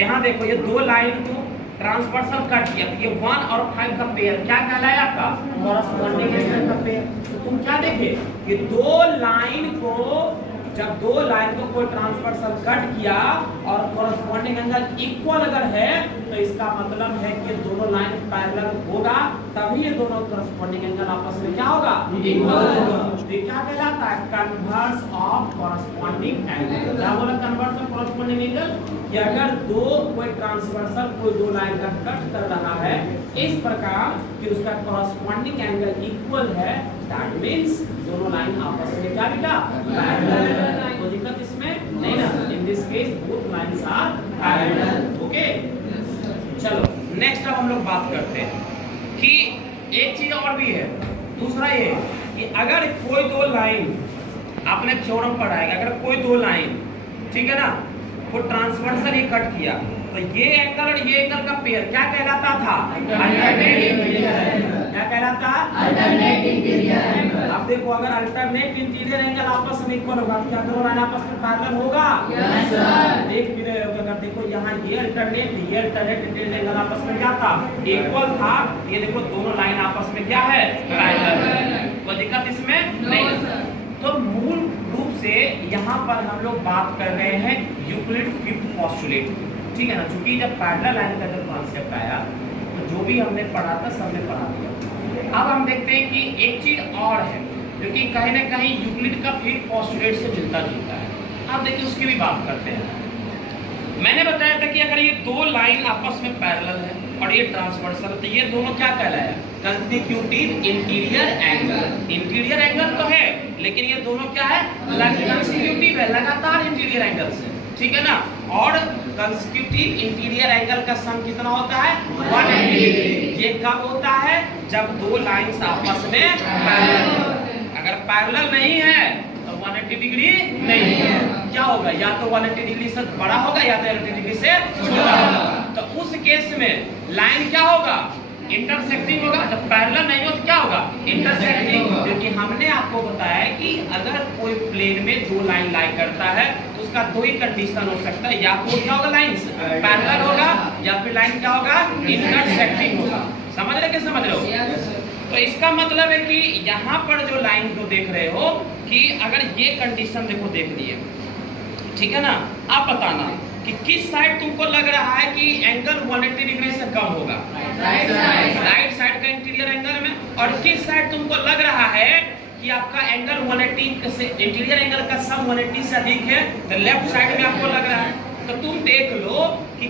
यहाँ देखो ये दो लाइन को ट्रांसवर्सल कट किया, ये 1 और 5 का पेयर क्या कहलाया आपका? कॉरस्पॉन्डिंग एंगल का पेयर। तो तुम क्या देखे कि जब दो लाइन को कोई ट्रांसवर्सल कट किया और कॉरस्पॉन्डिंग एंगल इक्वल अगर है तो इसका मतलब है कि दोनों लाइन पैरेलल होगा, तभी ये दोनों कॉरस्पॉन्डिंग एंगल आपस में क्या होगा? इक्वल होगा। ये क्या कहलाता है? Converse of corresponding angle. क्या बोला कन्वर्स ऑफ कॉरस्पॉन्डिंग एंगल? कि अगर कोई ट्रांसवर्सल कोई दो लाइन का कट कर रहा है इस प्रकार कि उसका कॉरस्पॉन्डिंग एंगल इक्वल है, दैट मींस दोनों लाइन आपस में क्या मिला? पैरेलल। कोई दिक्कत इसमें नहीं ना? In this case both lines are parallel. Okay, चलो नेक्स्ट अब हम लोग बात करते हैं कि एक चीज और भी है। दूसरा ये कि अगर कोई दो लाइन, आपने थ्योरम पढ़ा है, अगर कोई दो लाइन, ठीक है ना, वो ट्रांसवर्सल ही कट किया तो ये एंगल और ये एंगल का पेयर क्या कहलाता था? Alternate interior angle. क्या कहलाता? Alternate interior angle. अब देखो अगर अल्टरनेट इंटीरियर एंगल आपस में इक्वल होगा क्या दोनों लाइन आपस में पैरेलल होगा? Yes sir. देख भी रहे हो अगर देखो यहाँ ये अल्टरनेट इंटीरियर एंगल आपस में क्या था? इक्वल था। ये देखो दोनों लाइन आपस में क्या है? पैरेलल। कोई दिक्कत इसमें नहीं। तो मूल रूप से यहाँ पर हम लोग बात कर रहे हैं यूक्लिड फिफ्थ पोस्टुलेट, ठीक है ना? चूंकि जब पैरेलल लाइन का जब कॉन्सेप्ट आया तो जो भी हमने पढ़ा था सबने पढ़ा दिया। अब हम देखते हैं कि एक चीज और है जो कि कहीं ना कहीं यूक्लिड का फिफ्थ पोस्टुलेट से मिलता जुलता है। आप देखिए उसकी भी बात करते हैं। मैंने बताया था कि अगर ये दो लाइन आपस में पैरेलल है और ये ट्रांसवर्सल, तो ये दोनों क्या कहलाया? Constitutive interior angle. Interior angle तो है लेकिन ये दोनों क्या है? कंस्टिट्यूटिव है, लगातार इंटीरियर एंगल से, ठीक है ना? और कंस्टिट्यूटिव इंटीरियर एंगल का सम कितना होता है? 180 डिग्री। ये कब होता है? जब दो लाइंस आपस में पैरेलल। अगर पैरेलल नहीं है तो 180 डिग्री नहीं है। क्या होगा? या तो 180 डिग्री से बड़ा होगा या तो 180 डिग्री से छोटा होगा। तो उस केस में लाइन क्या होगा? इंटरसेक्टिंग होगा। जब पैरेलल नहीं हो तो क्या होगा? इंटरसेक्टिंग। क्योंकि हमने आपको बताया कि अगर कोई प्लेन में दो लाइन लाई करता है तो उसका दो ही कंडीशन हो सकता है, या तो क्या होगा? लाइन पैरेलल होगा या फिर लाइन क्या होगा? इंटरसेक्टिंग होगा। समझ रहे कि समझ रहे हो? तो इसका मतलब है कि यहाँ पर जो लाइन को देख रहे हो कि अगर ये कंडीशन देखो देख लिए, ठीक है ना? आप बताना कि किस साइड तुमको लग रहा है कि एंगल 180 डिग्री से कम होगा? राइट साइड का इंटीरियर एंगल में। और किस साइड तुमको लग रहा है कि आपका एंगल 180 से इंटीरियर एंगल का सम 180 से अधिक है? तो लेफ्ट साइड में आपको लग रहा है। तो तुम देख लो